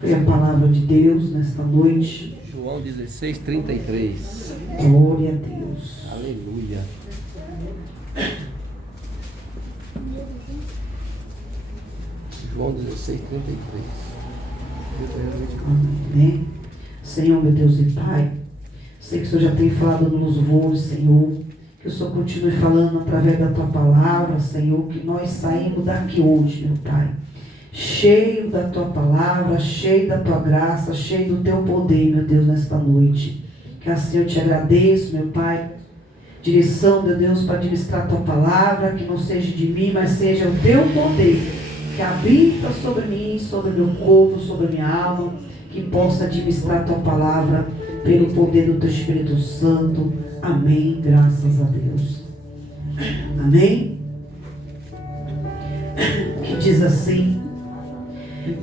Foi a palavra de Deus nesta noite. João 16:33. Glória a Deus. Aleluia. João 16:33. Amém. Senhor, meu Deus e Pai, sei que o Senhor já tem falado nos louvores, Senhor, que o Senhor continue falando através da Tua palavra, Senhor, que nós saímos daqui hoje, meu Pai, cheio da Tua palavra, cheio da Tua graça, cheio do Teu poder, meu Deus, nesta noite. Que assim eu te agradeço, meu Pai, direção, meu Deus, para administrar a Tua palavra, que não seja de mim, mas seja o Teu poder, que habita sobre mim, sobre meu corpo, sobre minha alma, que possa administrar a Tua palavra pelo poder do Teu Espírito Santo. Amém, graças a Deus. Amém. Que diz assim: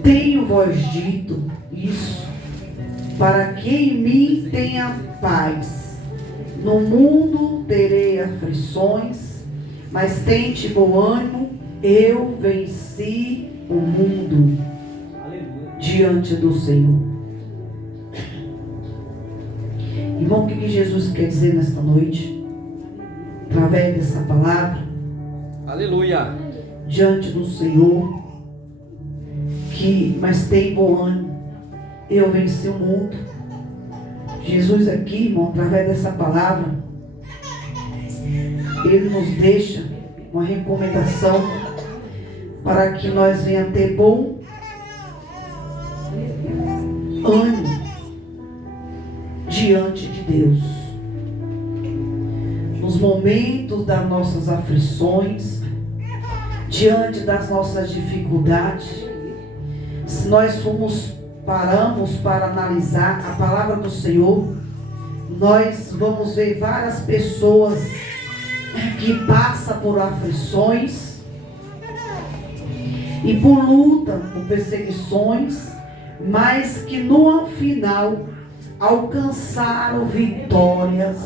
tenho vos dito isso, para que em mim tenha paz. No mundo terei aflições, mas tente bom ânimo, eu venci o mundo. Diante do Senhor. Irmão, o que Jesus quer dizer nesta noite? Através dessa palavra. Aleluia. Diante do Senhor. Mas tem bom ânimo, eu venci o mundo. Jesus aqui, irmão, através dessa palavra, Ele nos deixa uma recomendação para que nós venhamos ter bom ânimo diante de Deus. Nos momentos das nossas aflições, diante das nossas dificuldades, se nós paramos para analisar a palavra do Senhor, nós vamos ver várias pessoas que passam por aflições e por luta, por perseguições, mas que no final alcançaram vitórias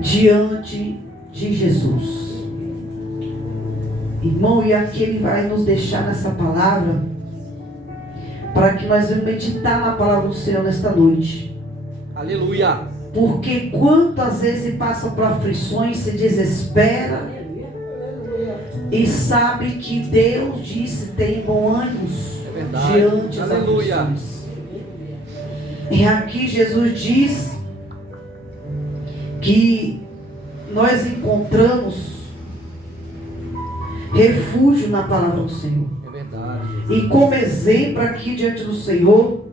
diante de Jesus. Irmão, e aqui Ele vai nos deixar nessa palavra para que nós vamos meditar na palavra do Senhor nesta noite. Aleluia. Porque quantas vezes passa por aflições, se desespera e sabe que Deus disse: tem bom ânimo diante das aflições. E aqui Jesus diz que nós encontramos refúgio na palavra do Senhor. É verdade. E como exemplo aqui diante do Senhor,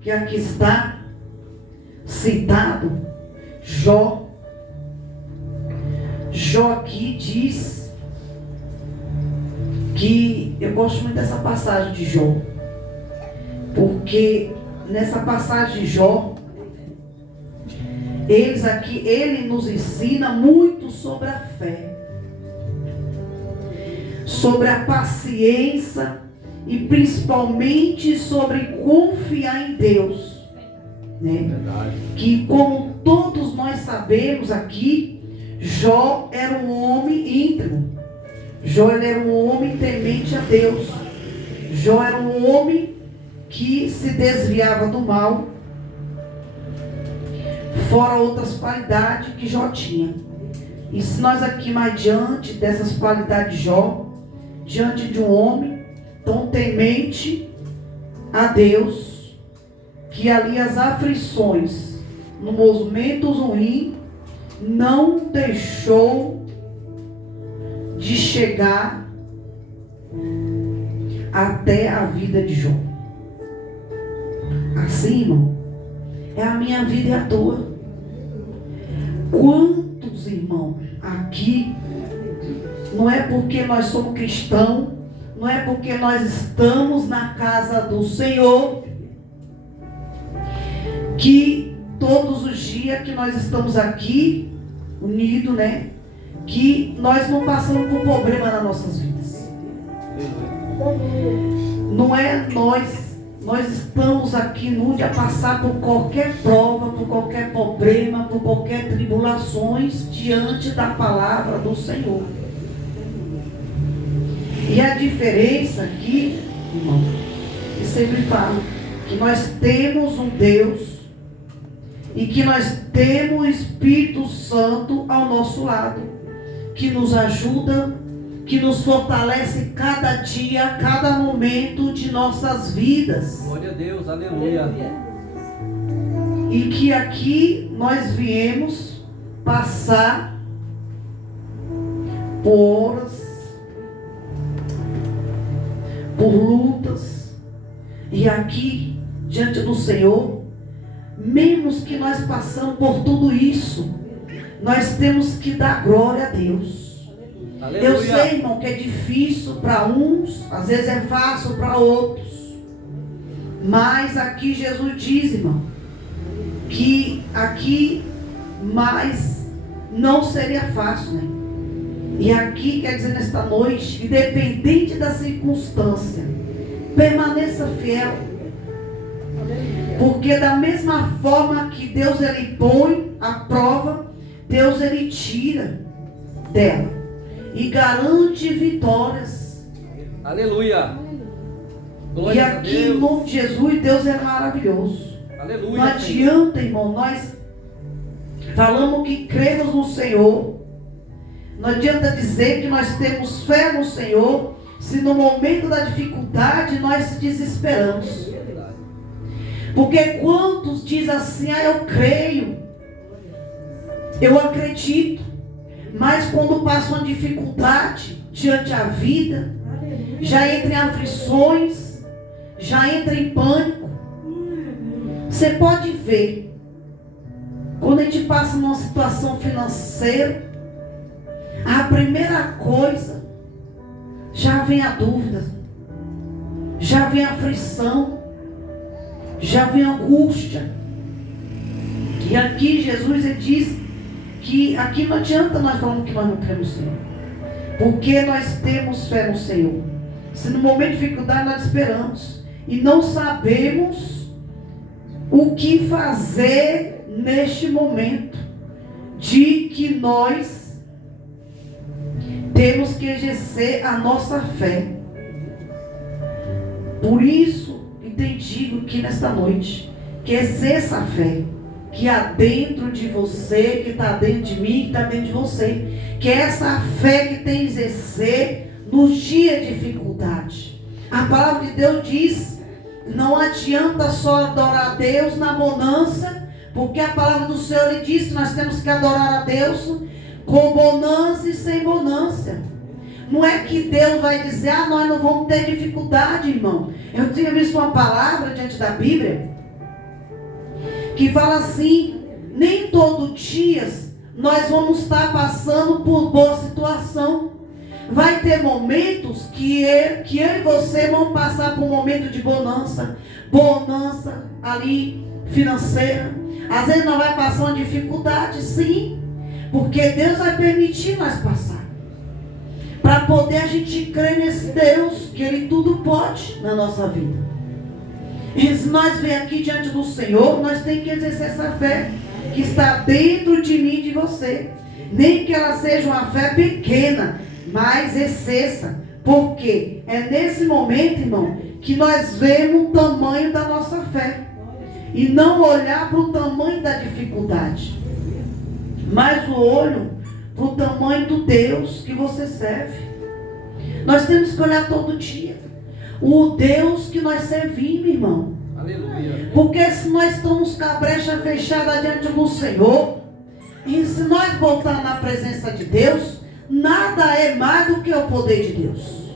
que aqui está citado Jó. Jó aqui diz que eu gosto muito dessa passagem de Jó, porque nessa passagem de Jó, ele nos ensina muito sobre a fé, sobre a paciência e principalmente sobre confiar em Deus, né? Que, como todos nós sabemos aqui, Jó era um homem íntegro. Jó era um homem temente a Deus. Jó era um homem que se desviava do mal, fora outras qualidades que Jó tinha. E se nós aqui mais diante dessas qualidades de Jó, diante de um homem tão temente a Deus, que ali as aflições, no momento ruim, não deixou de chegar até a vida de Jó. Assim, irmão, é a minha vida e a tua. Quantos, irmão, aqui, não é porque nós somos cristãos, não é porque nós estamos na casa do Senhor, que todos os dias que nós estamos aqui, unidos, né, que nós não passamos por problema nas nossas vidas. Não é nós estamos aqui no dia a passar por qualquer prova, por qualquer problema, por qualquer tribulações diante da palavra do Senhor. E a diferença aqui irmão, e sempre falo que nós temos um Deus e que nós temos o Espírito Santo ao nosso lado, que nos ajuda, que nos fortalece cada dia, cada momento de nossas vidas. Glória a Deus, aleluia. E que aqui nós viemos passar por horas, por lutas, e aqui diante do Senhor, mesmo que nós passamos por tudo isso, nós temos que dar glória a Deus. Aleluia. Eu sei, irmão, que é difícil para uns, às vezes é fácil para outros, mas aqui Jesus diz, irmão, que aqui mais não seria fácil, né? E aqui quer dizer nesta noite, independente da circunstância, permaneça fiel, porque da mesma forma que Deus ele põe a prova, Deus ele tira dela e garante vitórias. Aleluia. E aqui em nome de Jesus, Deus é maravilhoso. Aleluia. Não adianta, irmão, nós falamos que cremos no Senhor. Não adianta dizer que nós temos fé no Senhor, se no momento da dificuldade nós desesperamos. Porque quantos dizem assim, eu creio, eu acredito, mas quando passa uma dificuldade diante da vida, já entra em aflições, já entra em pânico. Você pode ver, quando a gente passa numa situação financeira, a primeira coisa, já vem a dúvida, já vem a aflição, já vem a angústia. E aqui Jesus ele diz que aqui não adianta nós falarmos que nós não cremos no Senhor, porque nós temos fé no Senhor. Se no momento de dificuldade nós esperamos e não sabemos o que fazer neste momento, de que nós temos que exercer a nossa fé. Por isso, entendi que nesta noite, que exerça a fé, que há dentro de você, que está dentro de mim, que está dentro de você, que é essa fé que tem que exercer nos dias de dificuldade. A palavra de Deus diz, não adianta só adorar a Deus na bonança, porque a palavra do Senhor lhe diz que nós temos que adorar a Deus com bonança e sem bonança. Não é que Deus vai dizer, nós não vamos ter dificuldade, irmão. Eu tinha visto uma palavra diante da Bíblia que fala assim, nem todo dia nós vamos estar passando por boa situação. Vai ter momentos que eu e você vamos passar por um momento de bonança ali financeira. Às vezes nós vai passar uma dificuldade, sim, porque Deus vai permitir nós passar, para poder a gente crer nesse Deus, que Ele tudo pode na nossa vida. E se nós vem aqui diante do Senhor, nós temos que exercer essa fé que está dentro de mim e de você. Nem que ela seja uma fé pequena, mas exerça. Porque é nesse momento, irmão, que nós vemos o tamanho da nossa fé. E não olhar para o tamanho da dificuldade, mas o olho para o tamanho do Deus que você serve. Nós temos que olhar todo dia o Deus que nós servimos, irmão. Aleluia. Porque se nós estamos com a brecha fechada diante do Senhor, e se nós voltar na presença de Deus, nada é mais do que o poder de Deus.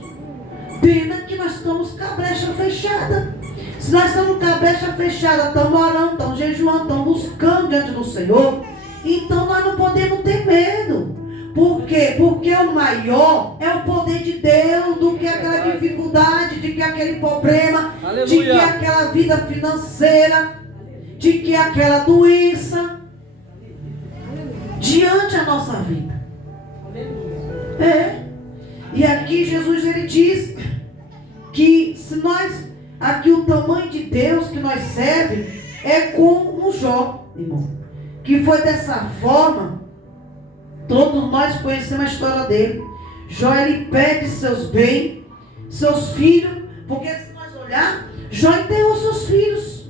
Pena que nós estamos com a brecha fechada. Se nós estamos com a brecha fechada, estamos orando, estamos jejuando, estamos buscando diante do Senhor, então nós não podemos ter medo. Por quê? Porque o maior é o poder de Deus do que aquela dificuldade, de que aquele problema, aleluia, de que aquela vida financeira, de que aquela doença, diante da nossa vida. E aqui Jesus ele diz que se nós, aqui o tamanho de Deus que nós servemos é como um Jó, irmão, que foi dessa forma. Todos nós conhecemos a história dele. Jó ele perde seus bens, seus filhos, porque se nós Jó enterrou seus filhos.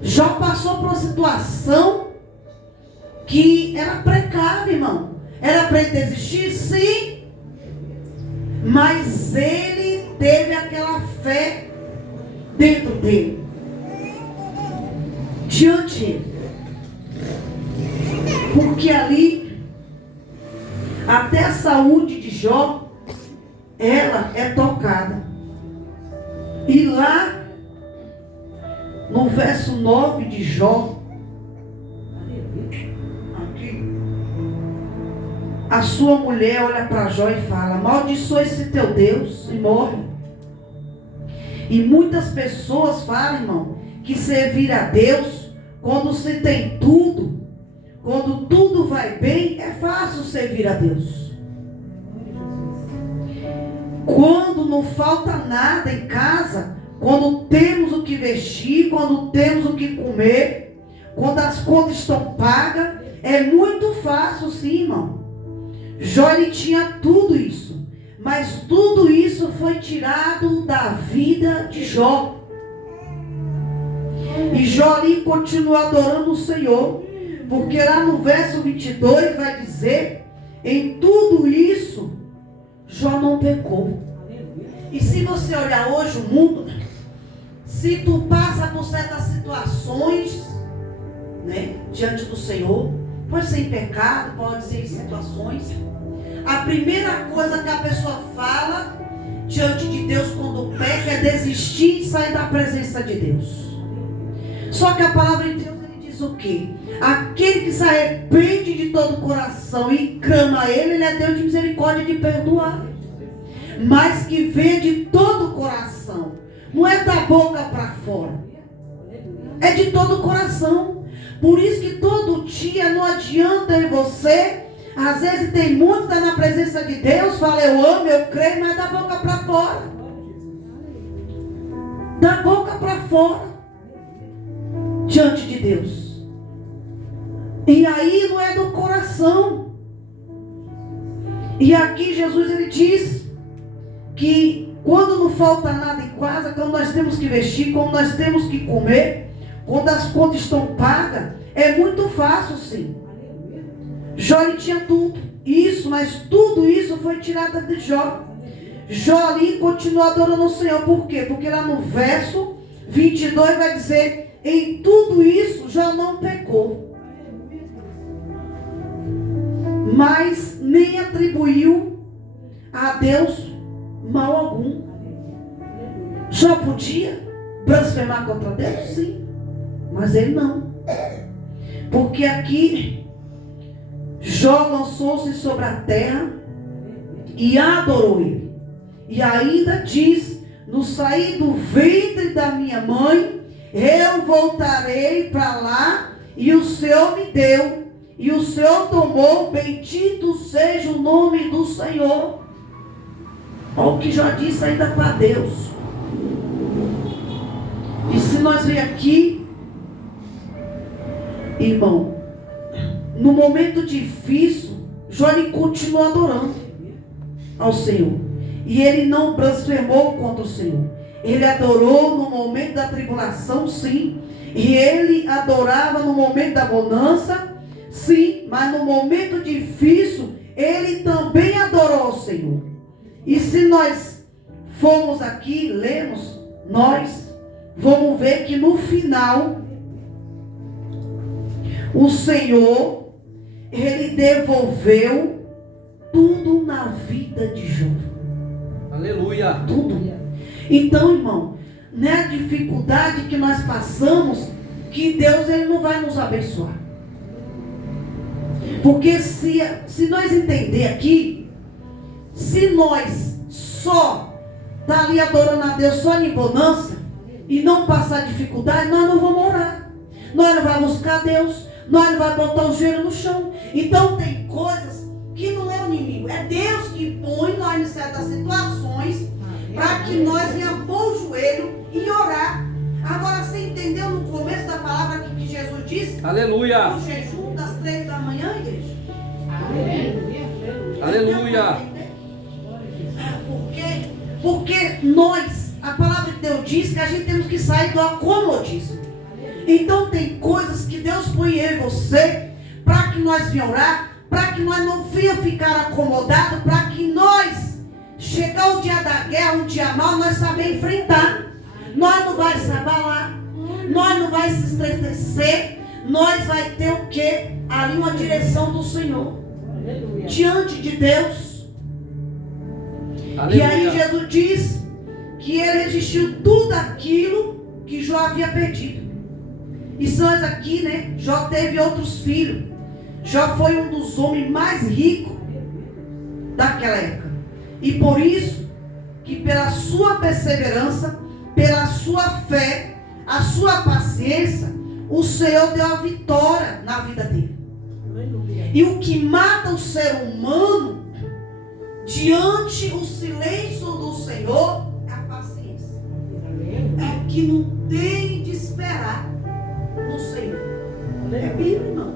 Jó passou por uma situação que era precária, irmão. Era para ele desistir? Sim. Mas ele teve aquela fé dentro dele. Diante dele. Porque ali, até a saúde de Jó, ela é tocada. E lá, no verso 9 de Jó, aqui, a sua mulher olha para Jó e fala: amaldiçoa esse teu Deus e morre. E muitas pessoas falam, irmão, que servir a Deus, quando se tem tudo, quando tudo vai bem, é fácil servir a Deus. Quando não falta nada em casa, quando temos o que vestir, quando temos o que comer, quando as contas estão pagas, é muito fácil, sim, irmão. Jó, ele tinha tudo isso, mas tudo isso foi tirado da vida de Jó. E Jó ali continua adorando o Senhor, porque lá no verso 22 vai dizer: em tudo isso Jó não pecou. E se você olhar hoje o mundo, se tu passa por certas situações, né, diante do Senhor, pode ser em pecado, pode ser em situações, a primeira coisa que a pessoa fala diante de Deus quando peca é desistir e sair da presença de Deus. Só que a palavra de Deus, ele diz o quê? Aquele que se arrepende de todo o coração e clama a ele, ele é Deus de misericórdia de perdoar. Mas que vem de todo o coração. Não é da boca para fora. É de todo o coração. Por isso que todo dia não adianta em você. Às vezes tem muitos que estão na presença de Deus, fala eu amo, eu creio, mas da boca para fora. Da boca para fora. Diante de Deus. E aí não é do coração. E aqui Jesus, ele diz que quando não falta nada em casa, quando nós temos que vestir, quando nós temos que comer, quando as contas estão pagas, é muito fácil, sim. Jó, ele tinha tudo isso, mas tudo isso foi tirado de Jó. Jó ali continua adorando o Senhor. Por quê? Porque lá no verso 22 vai dizer: em tudo isso Jó não pecou, mas nem atribuiu a Deus mal algum. Jó podia blasfemar contra Deus? Sim. Mas ele não. Porque aqui Jó lançou-se sobre a terra e adorou ele. E ainda diz: no sair do ventre da minha mãe, eu voltarei para lá, e o Senhor me deu, e o Senhor tomou, bendito seja o nome do Senhor. Olha o que Jó disse ainda para Deus. E se nós ver aqui, irmão, no momento difícil, Jó, ele continuou adorando ao Senhor. E ele não blasfemou contra o Senhor. Ele adorou no momento da tribulação, sim. E ele adorava no momento da bonança, sim. Mas no momento difícil, ele também adorou ao Senhor. E se nós formos aqui, lemos, nós vamos ver que no final, o Senhor, ele devolveu tudo na vida de Jó. Aleluia. Tudo. Então, irmão, não é a dificuldade que nós passamos que Deus, ele não vai nos abençoar. Porque se nós entender aqui, se nós só tá ali adorando a Deus só em bonança e não passar dificuldade, nós não vamos orar. Nós não vamos buscar Deus, nós não vamos botar o joelho no chão. Então tem coisas que não é o inimigo, é Deus que põe nós em certas situações para que nós venhamos pôr o joelho e orar. Agora você entendeu no começo da palavra que Jesus disse? Aleluia. O jejum das 3 da manhã, igreja? Aleluia. Porque nós, a palavra de Deus disse que a gente temos que sair do acomodismo. Então tem coisas que Deus põe eu e você para que nós venhamos orar, para que nós não venhamos ficar acomodados, para que nós, chegar o dia da guerra, um dia mau, nós sabemos enfrentar. Nós não vai se abalar, nós não vai se estremecer, nós vai ter o quê? Ali uma direção do Senhor. Aleluia. Diante de Deus. Aleluia. E aí Jesus diz que ele resistiu tudo aquilo que Jó havia perdido. E nós aqui, né? Jó teve outros filhos. Jó foi um dos homens mais ricos daquela época. E por isso, que pela sua perseverança, pela sua fé, a sua paciência, o Senhor deu a vitória na vida dele. E o que mata o ser humano, diante do silêncio do Senhor, é a paciência. É que não tem de esperar no Senhor. É Bíblia, irmão.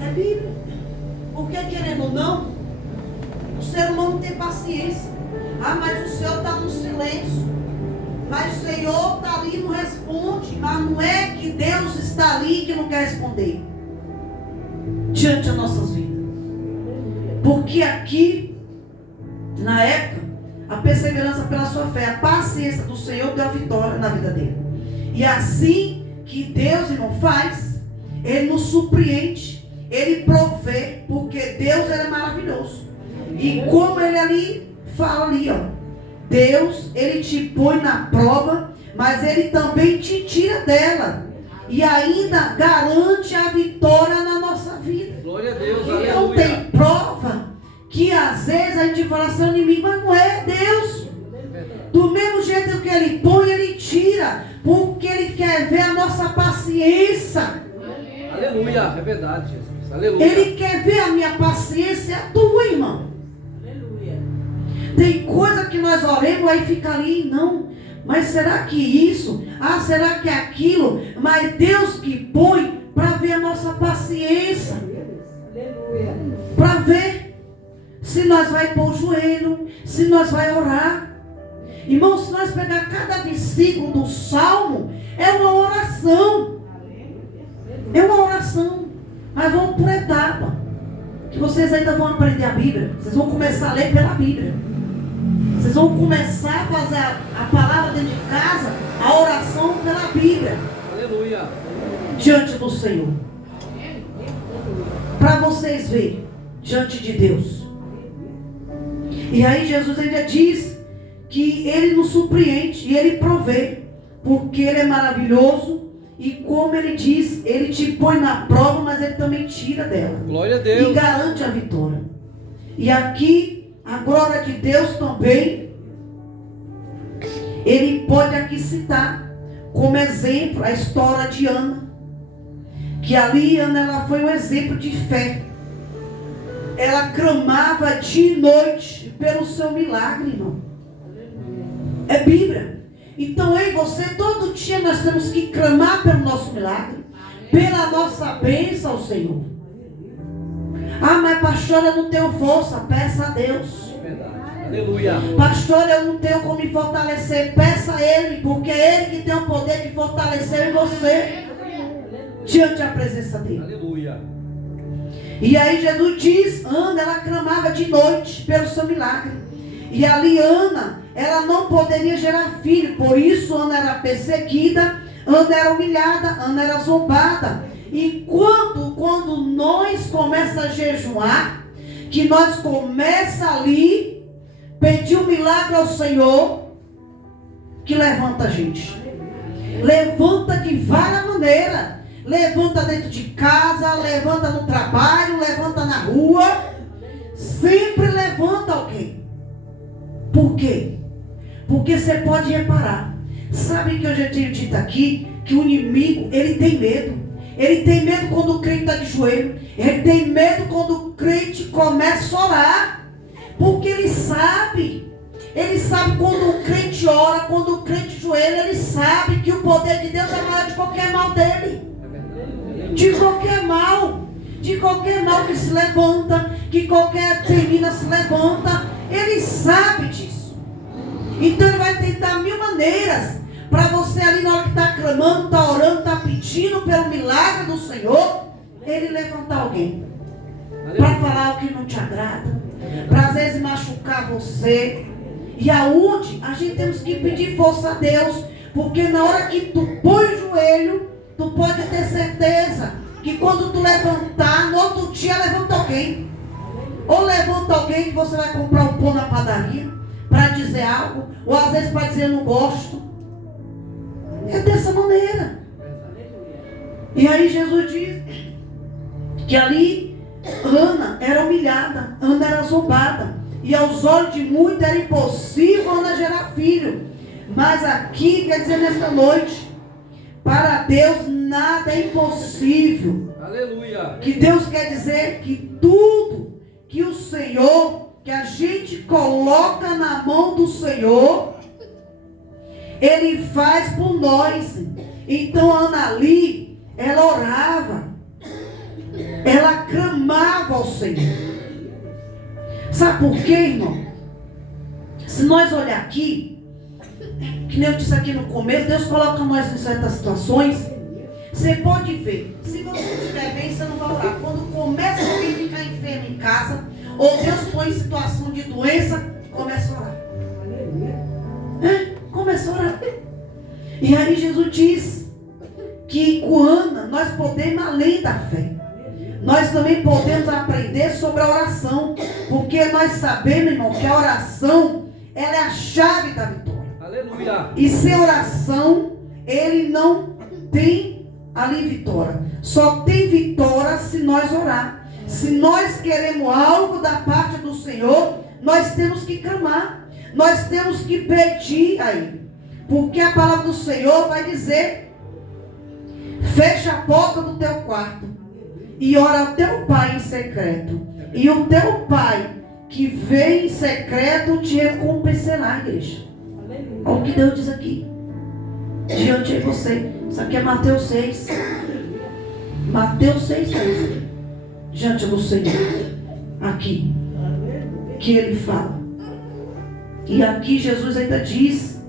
É Bíblia. Porque querendo ou não, o ser humano não tem paciência. Ah, mas o Senhor está no silêncio. Mas o Senhor está ali e não responde. Mas não é que Deus está ali que não quer responder diante das nossas vidas. Porque aqui, na época, a perseverança pela sua fé, a paciência do Senhor deu a vitória na vida dele. E assim que Deus, irmão, faz, Ele nos surpreende, Ele provê, porque Deus, Ele é maravilhoso. E como Ele ali fala ali, ó, Deus, Ele te põe na prova, mas Ele também te tira dela. E ainda garante a vitória na nossa vida. Glória a Deus, então aleluia. Tem prova que às vezes a gente fala assim, inimigo, mas não é Deus. Do mesmo jeito que Ele põe, Ele tira. Porque Ele quer ver a nossa paciência. Aleluia, é verdade, Jesus. Aleluia. Ele quer ver a minha paciência, a tua, irmão. Tem coisa que nós oremos, aí fica ali, não. Mas será que isso? Ah, será que é aquilo? Mas Deus que põe para ver a nossa paciência. Para ver se nós vai pôr o joelho, se nós vai orar. Irmão, se nós pegar cada versículo do Salmo, é uma oração. É uma oração. Mas vamos por etapa. Que vocês ainda vão aprender a Bíblia. Vocês vão começar a ler pela Bíblia. Vocês vão começar a fazer a palavra dentro de casa, a oração pela Bíblia. Aleluia. Diante do Senhor. Para vocês verem, diante de Deus. E aí Jesus ainda diz que Ele nos surpreende e Ele provê. Porque Ele é maravilhoso. E como Ele diz, Ele te põe na prova, mas Ele também tira dela. Glória a Deus. E garante a vitória. E aqui a glória de Deus também, Ele pode aqui citar como exemplo a história de Ana. Que ali Ana, ela foi um exemplo de fé. Ela clamava dia e noite pelo seu milagre, irmão. É Bíblia. Então eu e você, todo dia nós temos que clamar pelo nosso milagre, pela nossa bênção ao Senhor. Ah, mas pastor, eu não tenho força. Peça a Deus. Aleluia. Pastor, eu não tenho como me fortalecer. Peça a Ele, porque é Ele que tem o poder de fortalecer em você. Diante da presença dEle. Aleluia. E aí Jesus diz, Ana, ela clamava de noite pelo seu milagre. E ali Ana, ela não poderia gerar filho. Por isso Ana era perseguida, Ana era humilhada, Ana era zombada. E quando nós começamos a jejuar, que nós começamos ali, pedir um milagre ao Senhor, que levanta a gente. Levanta de várias maneiras. Levanta dentro de casa, levanta no trabalho, levanta na rua. Sempre levanta alguém. Por quê? Porque você pode reparar. Sabe que eu já tinha dito aqui, que o inimigo, ele tem medo. Ele tem medo quando o crente está de joelho. Ele tem medo quando o crente começa a orar. Porque ele sabe. Ele sabe quando o crente ora, quando o crente joelha, ele sabe que o poder de Deus é maior de qualquer mal dele. De qualquer mal. De qualquer mal que se levanta, que qualquer menina se levanta. Ele sabe disso. Então ele vai tentar mil maneiras clamando, está orando, está pedindo pelo milagre do Senhor, Ele levanta alguém para falar o que não te agrada, para às vezes machucar você. E aonde a gente temos que pedir força a Deus, porque na hora que tu põe o joelho, tu pode ter certeza que quando tu levantar, no outro dia levanta alguém. Ou levanta alguém que você vai comprar um pão na padaria para dizer algo, ou às vezes para dizer eu não gosto. É dessa maneira. E aí Jesus diz que ali Ana era humilhada, Ana era zombada, e aos olhos de muitos era impossível Ana gerar filho. Mas aqui quer dizer nesta noite, para Deus nada é impossível. Aleluia. Que Deus quer dizer que tudo que o Senhor, que a gente coloca na mão do Senhor, Ele faz por nós. Então Ana ali, ela orava, ela clamava ao Senhor. Sabe por quê, irmão? Se nós olhar aqui, que nem eu disse aqui no começo, Deus coloca nós em certas situações. Você pode ver, se você estiver bem, você não vai orar. Quando começa a ficar enfermo em casa, ou Deus põe em situação de doença, começa a orar. Começa a orar. E aí Jesus diz que com Ana nós podemos além da fé. Nós também podemos aprender sobre a oração, porque nós sabemos, irmão, que a oração, ela é a chave da vitória. Aleluia. E sem oração, ele não tem ali vitória. Só tem vitória se nós orar. Se nós queremos algo da parte do Senhor, nós temos que clamar. Nós temos que pedir a Ele. Porque a palavra do Senhor vai dizer: fecha a porta do teu quarto e ora ao teu Pai em secreto. E o teu Pai que vem em secreto te recompensará, igreja. Olha o que Deus diz aqui diante de você. Isso aqui é Mateus 6. Mateus 6, diante do Senhor. Aqui. Que Ele fala. E aqui Jesus ainda diz: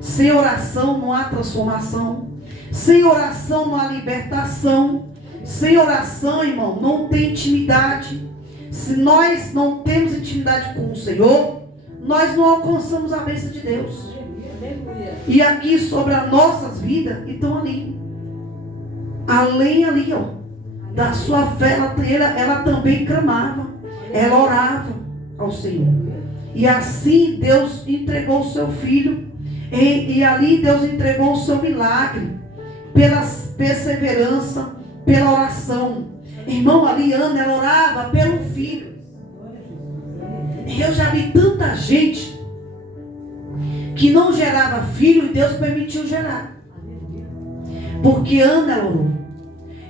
sem oração não há transformação. Sem oração não há libertação. Sem oração, irmão, não tem intimidade. Se nós não temos intimidade com o Senhor, nós não alcançamos a bênção de Deus. E aqui sobre as nossas vidas, então ali, além ali, ó, da sua fé, ela também clamava, ela orava ao Senhor. E assim Deus entregou o seu filho, e ali Deus entregou o seu milagre, pela perseverança, pela oração. Irmão, ali Ana, ela orava pelo filho. E eu já vi tanta gente que não gerava filho e Deus permitiu gerar, porque Ana, ela orou.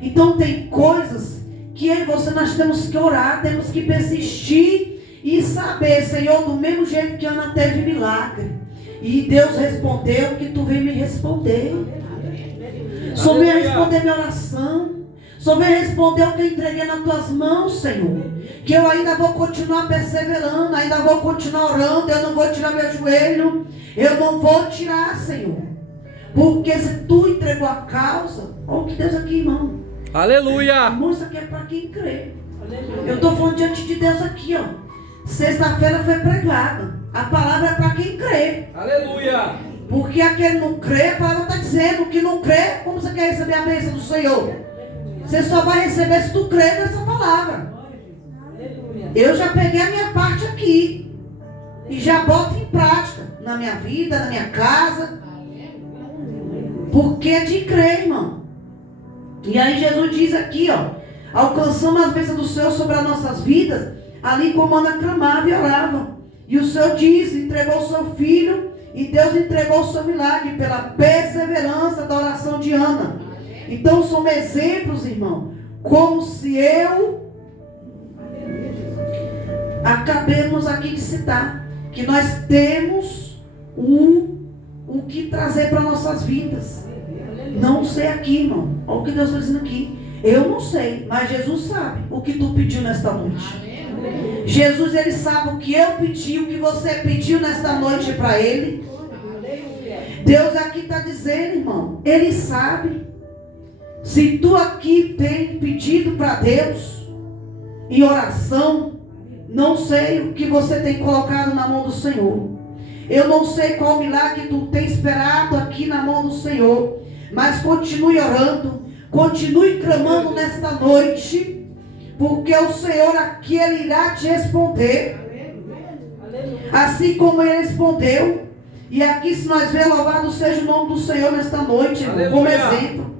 Então tem coisas que eu e você nós temos que orar, temos que persistir e saber: Senhor, do mesmo jeito que Ana teve milagre e Deus respondeu, que tu vem me responder. Só vem responder minha oração. Só vem responder o que eu entreguei nas tuas mãos, Senhor. Que eu ainda vou continuar perseverando, ainda vou continuar orando. Eu não vou tirar meu joelho. Eu não vou tirar, Senhor. Porque se tu entregou a causa, olha o que Deus aqui, irmão. Aleluia. Irmão, isso aqui é para quem crê. Eu estou falando diante de Deus aqui, ó. Sexta-feira foi pregada. A palavra é para quem crê. Aleluia. Porque aquele não crê, a palavra está dizendo que não crê. Como você quer receber a bênção do Senhor? Você só vai receber se tu crê nessa palavra. Eu já peguei a minha parte aqui e já boto em prática na minha vida, na minha casa. Porque é de crer, irmão. E aí Jesus diz aqui, ó: alcançamos as bênçãos do Senhor sobre as nossas vidas, ali como Ana clamava e orava. E o Senhor diz, entregou o seu filho, e Deus entregou o seu milagre pela perseverança da oração de Ana. Então são exemplos, irmão, como se acabemos aqui de citar, que nós temos o que trazer para nossas vidas. Não sei aqui, irmão, olha o que Deus está dizendo aqui. Eu não sei, mas Jesus sabe o que tu pediu nesta noite. Jesus, Ele sabe o que eu pedi, o que você pediu nesta noite para Ele. Deus aqui está dizendo, irmão, Ele sabe. Se tu aqui tem pedido para Deus, em oração, não sei o que você tem colocado na mão do Senhor. Eu não sei qual milagre tu tem esperado aqui na mão do Senhor. Mas continue orando, continue clamando nesta noite, porque o Senhor aqui, Ele irá te responder. Assim como Ele respondeu. E aqui, se nós vemos, louvado seja o nome do Senhor nesta noite, como exemplo.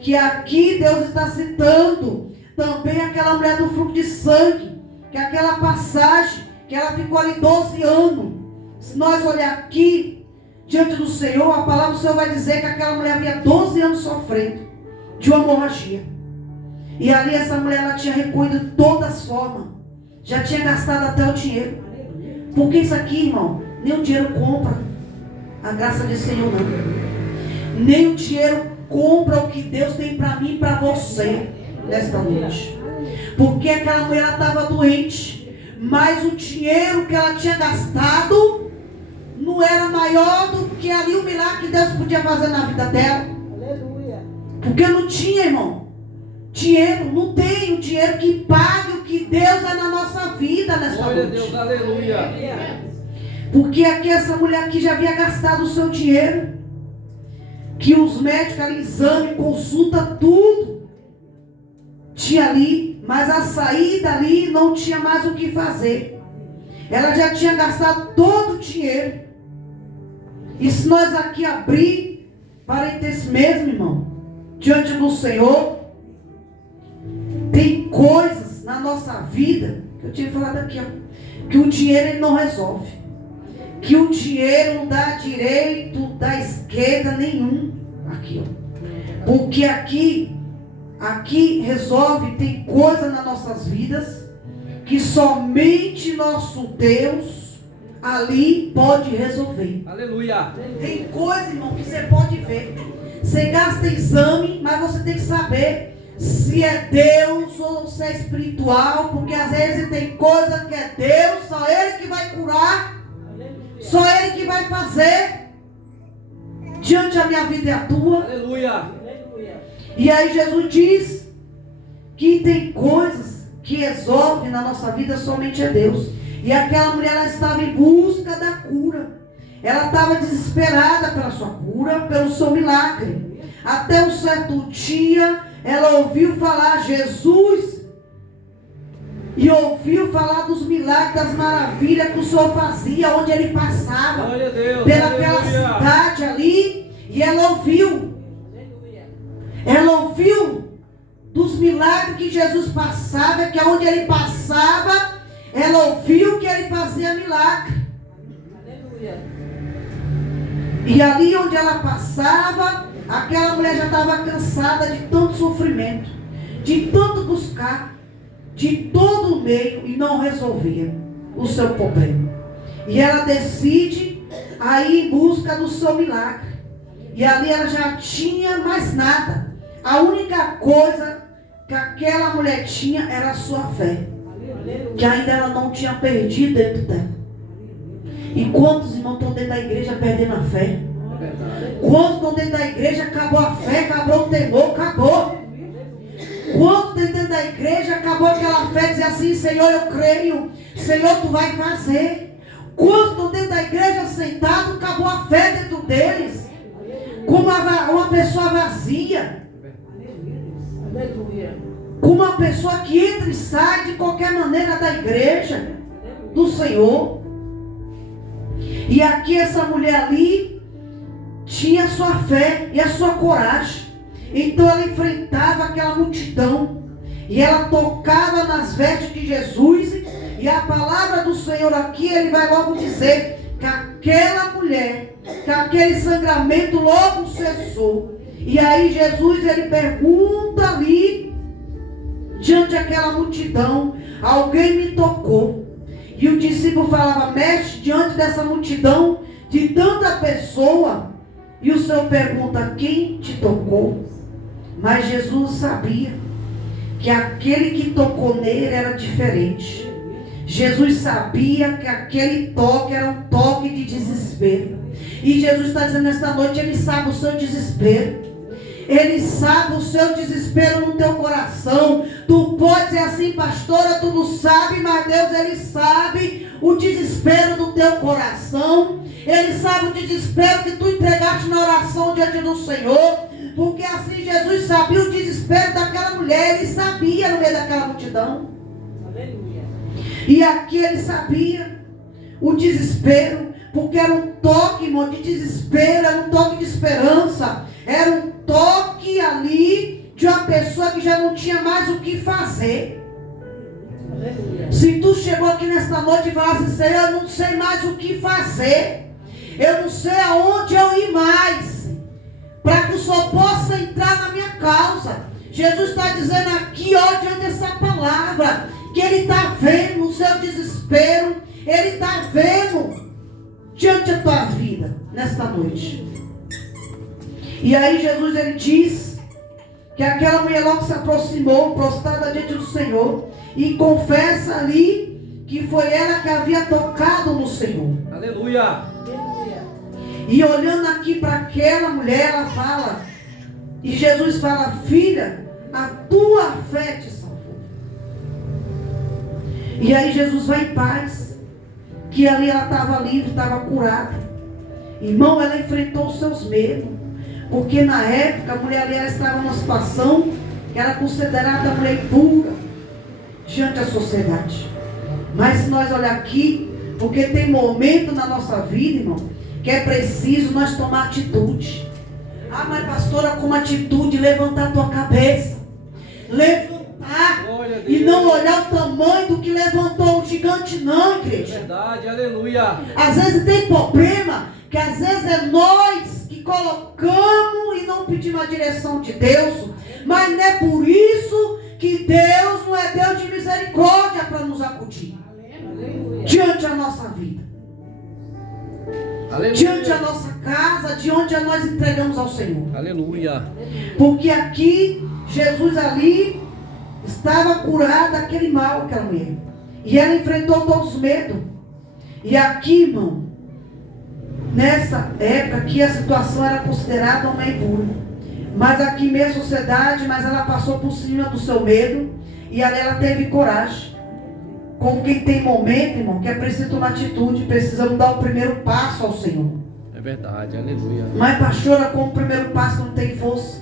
Que aqui Deus está citando também aquela mulher do fluxo de sangue, que aquela passagem, que ela ficou ali 12 anos. Se nós olhar aqui, diante do Senhor, a palavra do Senhor vai dizer que aquela mulher havia 12 anos sofrendo de uma hemorragia. E ali essa mulher, ela tinha recolhido de todas as formas. Já tinha gastado até o dinheiro. Porque isso aqui, irmão, nem o dinheiro compra a graça do Senhor, não. Nem o dinheiro compra o que Deus tem para mim e para você nesta noite. Porque aquela mulher, ela estava doente, mas o dinheiro que ela tinha gastado não era maior do que ali o milagre que Deus podia fazer na vida dela. Aleluia. Porque não tinha, irmão, dinheiro, não tem o dinheiro que pague o que Deus é na nossa vida nesta noite. Deus, aleluia. Porque aqui essa mulher aqui já havia gastado o seu dinheiro, que os médicos ali, exame, consulta, tudo tinha ali, mas a saída ali não tinha mais o que fazer. Ela já tinha gastado todo o dinheiro. E se nós aqui abrir parênteses mesmo, irmão, diante do Senhor, tem coisas na nossa vida, que eu tinha falado aqui, ó, que o dinheiro ele não resolve. Que o dinheiro não dá direito, da esquerda nenhum. Aqui, ó. Porque aqui resolve, tem coisa nas nossas vidas que somente nosso Deus ali pode resolver. Aleluia. Tem coisa, irmão, que você pode ver. Você gasta exame, mas você tem que saber se é Deus ou se é espiritual, porque às vezes tem coisa que é Deus, só Ele que vai curar, só Ele que vai fazer diante da minha vida e a tua. Aleluia. E aí Jesus diz que tem coisas que resolve na nossa vida somente é Deus. E aquela mulher, ela estava em busca da cura. Ela estava desesperada pela sua cura, pelo seu milagre. Até um certo dia, ela ouviu falar Jesus. E ouviu falar dos milagres, das maravilhas que o Senhor fazia, onde Ele passava. Deus, pelaquela cidade ali. E ela ouviu. Ela ouviu dos milagres que Jesus passava, que onde Ele passava, ela ouviu que Ele fazia milagre. Aleluia. E ali onde ela passava, aquela mulher já estava cansada de tanto sofrimento, de tanto buscar, de todo o meio, e não resolvia o seu problema. E ela decide a ir em busca do seu milagre. E ali ela já tinha mais nada. A única coisa que aquela mulher tinha era a sua fé, que ainda ela não tinha perdido dentro dela. E quantos irmãos estão dentro da igreja perdendo a fé? Quantos estão dentro da igreja, acabou a fé, acabou o temor, acabou. Quantos dentro da igreja acabou aquela fé, dizer assim: Senhor, eu creio, Senhor, tu vai fazer. Quantos estão dentro da igreja sentados, acabou a fé dentro deles, como uma pessoa vazia, como uma pessoa que entra e sai de qualquer maneira da igreja do Senhor. E aqui essa mulher ali tinha a sua fé e a sua coragem. Então ela enfrentava aquela multidão e ela tocava nas vestes de Jesus. E a palavra do Senhor aqui, Ele vai logo dizer que aquela mulher, que aquele sangramento logo cessou. E aí Jesus, Ele pergunta ali, diante daquela multidão: alguém me tocou? E o discípulo falava: mestre, diante dessa multidão, de tanta pessoa, e o Senhor pergunta: quem te tocou? Mas Jesus sabia que aquele que tocou nele era diferente. Jesus sabia que aquele toque era um toque de desespero. E Jesus está dizendo nesta noite, Ele sabe o seu desespero. Ele sabe o seu desespero no teu coração. Tu pode dizer assim, pastora, tu não sabe, mas Deus, Ele sabe o desespero do teu coração. Ele sabe o desespero que tu entregaste na oração diante do Senhor. Porque assim Jesus sabia o desespero daquela mulher. Ele sabia no meio daquela multidão. Aleluia. E aqui Ele sabia o desespero. Porque era um toque, irmão, de desespero. Era um toque de esperança. Era um toque ali de uma pessoa que já não tinha mais o que fazer. Aleluia. Se tu chegou aqui nesta noite e falasse assim, Senhor, eu não sei mais o que fazer. Eu não sei aonde eu ir mais. Para que o Senhor possa entrar na minha causa. Jesus está dizendo aqui, ó, diante dessa palavra, que Ele está vendo o seu desespero. Ele está vendo diante da tua vida, nesta noite. E aí Jesus, Ele diz que aquela mulher logo se aproximou, prostrada diante do Senhor, e confessa ali que foi ela que havia tocado no Senhor. Aleluia. E olhando aqui para aquela mulher, ela fala, e Jesus fala, filha, a tua fé te salvou. E aí Jesus vai em paz, que ali ela estava livre, estava curada. Irmão, ela enfrentou os seus medos, porque na época a mulher ali ela estava numa situação que era considerada mulher impura diante da sociedade. Mas se nós olhar aqui, porque tem momento na nossa vida, irmão, que é preciso nós tomar atitude. Ah, mas pastora, como atitude? Levantar a tua cabeça. Levantar. E não olhar o tamanho do que levantou o gigante, não, igreja. Verdade, aleluia. Às vezes tem problema, que às vezes é nós que colocamos e não pedimos a direção de Deus. Mas não é por isso que Deus não é Deus de misericórdia para nos acudir. Aleluia. Diante da nossa vida. Aleluia. Diante da nossa casa, de onde nós entregamos ao Senhor. Aleluia. Porque aqui, Jesus ali estava curado daquele mal, aquela mulher. E ela enfrentou todos os medos. E aqui, irmão, nessa época aqui a situação era considerada uma impura. Mas aqui mesmo a sociedade, mas ela passou por cima do seu medo. E ali ela teve coragem. Como quem tem momento, irmão, que é preciso tomar atitude, precisamos dar o primeiro passo ao Senhor. É verdade, aleluia. Mas pastora, como o primeiro passo não tem força,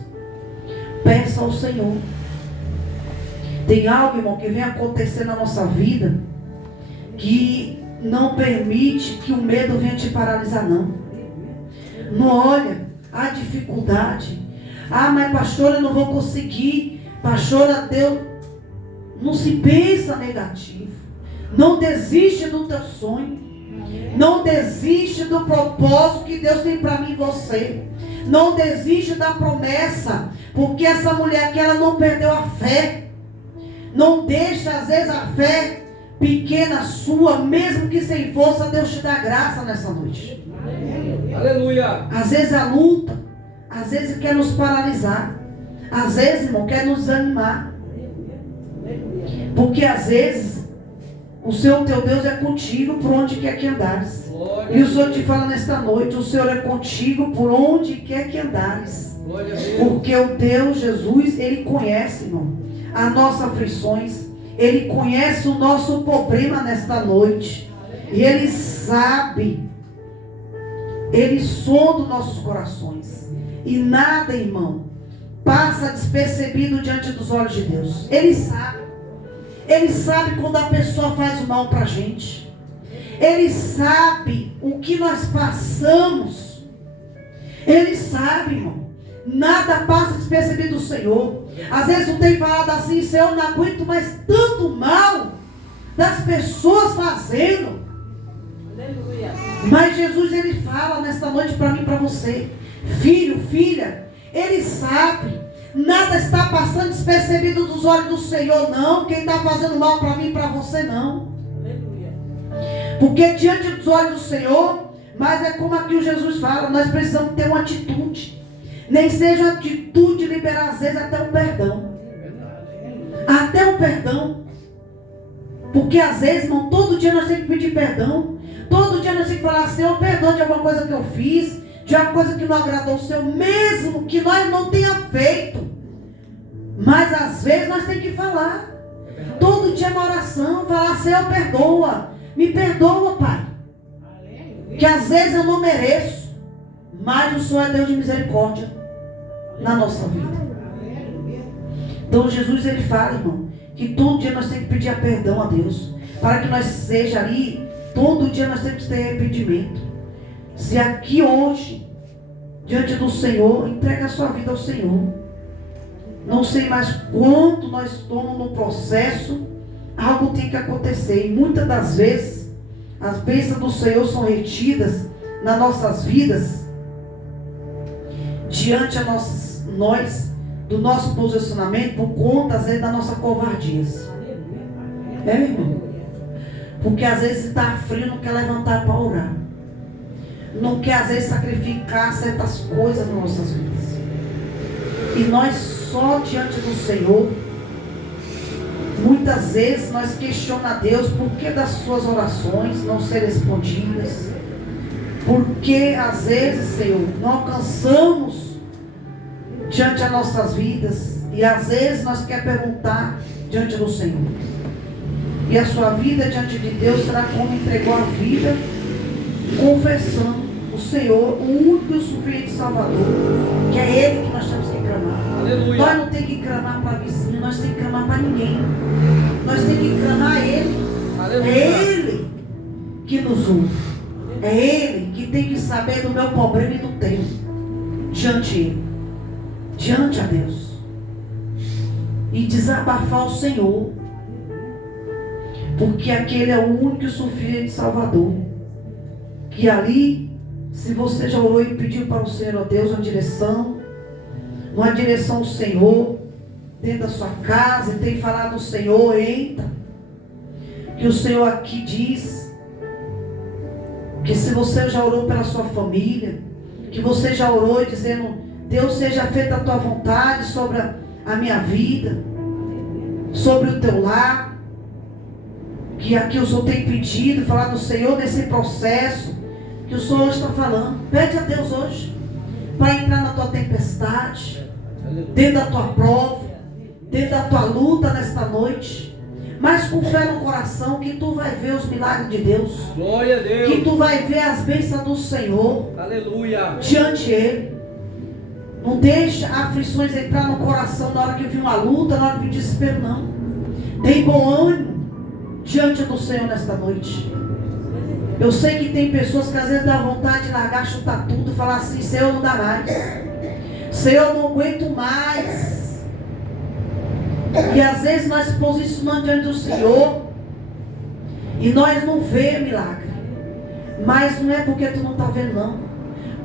peça ao Senhor. Tem algo, irmão, que vem acontecer na nossa vida, que não permite que o medo venha te paralisar, não. Não olha a dificuldade. Ah, mas pastora, eu não vou conseguir. Pastora, Deus, não se pensa negativo. Não desiste do teu sonho. Não desiste do propósito que Deus tem para mim e você. Não desiste da promessa. Porque essa mulher aqui, ela não perdeu a fé. Não deixa, às vezes, a fé pequena sua, mesmo que sem força, Deus te dá graça nessa noite. Aleluia. Às vezes a luta, às vezes quer nos paralisar. Às vezes, irmão, quer nos desanimar. Porque às vezes o Senhor teu Deus é contigo por onde quer que andares. E o Senhor te fala nesta noite, o Senhor é contigo por onde quer que andares. Porque o Deus Jesus, Ele conhece, irmão, as nossas aflições. Ele conhece o nosso problema nesta noite. E Ele sabe. Ele sonda os nossos corações. E nada, irmão, passa despercebido diante dos olhos de Deus. Ele sabe. Ele sabe quando a pessoa faz o mal para a gente. Ele sabe o que nós passamos. Ele sabe, irmão. Nada passa despercebido do Senhor. Às vezes tu tem falado assim, Senhor, não aguento mais tanto mal das pessoas fazendo. Aleluia. Mas Jesus, Ele fala nesta noite para mim e para você. Filho, filha, Ele sabe. Nada está passando despercebido dos olhos do Senhor, não. Quem está fazendo mal para mim e para você, não. Aleluia. Porque diante dos olhos do Senhor, mas é como aqui o Jesus fala, nós precisamos ter uma atitude. Nem seja uma atitude de liberar às vezes até um perdão. Até um perdão. Porque às vezes, irmão, todo dia nós temos que pedir perdão. Todo dia nós temos que falar, Senhor, perdoa de alguma coisa que eu fiz, de alguma coisa que não agradou o Senhor, mesmo que nós não tenha feito. Mas às vezes nós temos que falar. Todo dia na oração, falar, Senhor, perdoa. Me perdoa, Pai. Que às vezes eu não mereço, mas o Senhor é Deus de misericórdia na nossa vida. Então Jesus, ele fala, irmão, que todo dia nós temos que pedir perdão a Deus, para que nós seja ali, todo dia nós temos que ter arrependimento. Se aqui hoje, diante do Senhor, entrega a sua vida ao Senhor. Não sei mais quanto nós estamos no processo, algo tem que acontecer. E muitas das vezes, as bênçãos do Senhor são retidas nas nossas vidas, diante a nós, do nosso posicionamento, por conta, às vezes, da nossa covardia. É, irmão? Porque às vezes está frio, não quer levantar para orar. Não quer, às vezes, sacrificar certas coisas nas nossas vidas. E nós só diante do Senhor, muitas vezes nós questionamos a Deus por que das suas orações não serem respondidas. Porque às vezes, Senhor, não alcançamos diante das nossas vidas. E às vezes nós queremos perguntar diante do Senhor. E a sua vida diante de Deus será como entregou a vida, confessando o Senhor, o único e o suficiente Salvador, que é Ele que nós temos que clamar. Aleluia. Nós não temos que clamar para vizinho, nós temos que clamar para ninguém. Nós temos que clamar a Ele. Aleluia. É Ele que nos ouve. É Ele que tem que saber do meu problema e do teu. Diante a Deus. E desabafar o Senhor. Porque aquele é o único e suficiente Salvador. Que ali, se você já orou e pediu para o Senhor, ó Deus, uma direção ao Senhor, dentro da sua casa, e tem falado ao Senhor, entra. Que o Senhor aqui diz, que se você já orou pela sua família, que você já orou dizendo, Deus, seja feita a tua vontade sobre a minha vida, sobre o teu lar, que aqui o Senhor tem pedido, falar do Senhor nesse processo, que o Senhor hoje está falando. Pede a Deus hoje, para entrar na tua tempestade, dentro da tua prova, dentro da tua luta nesta noite. Mas com fé no coração, que tu vai ver os milagres de Deus. Glória a Deus. Que tu vai ver as bênçãos do Senhor. Aleluia. Diante Ele. Não deixa aflições entrar no coração na hora que vir uma luta, na hora que vir desespero, não. Tem bom ânimo diante do Senhor nesta noite. Eu sei que tem pessoas que às vezes dá vontade de largar, chutar tudo, falar assim, Senhor, não dá mais. Senhor, não aguento mais. E às vezes nós posicionamos diante do Senhor e nós não vemos milagre. Mas não é porque tu não está vendo, não.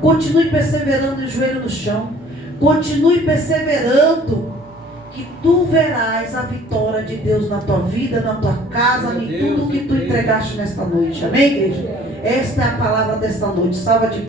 Continue perseverando de joelho no chão. Continue perseverando, que tu verás a vitória de Deus na tua vida, na tua casa, em tudo que tu entregaste nesta noite. Amém, igreja? Esta é a palavra desta noite. Salva de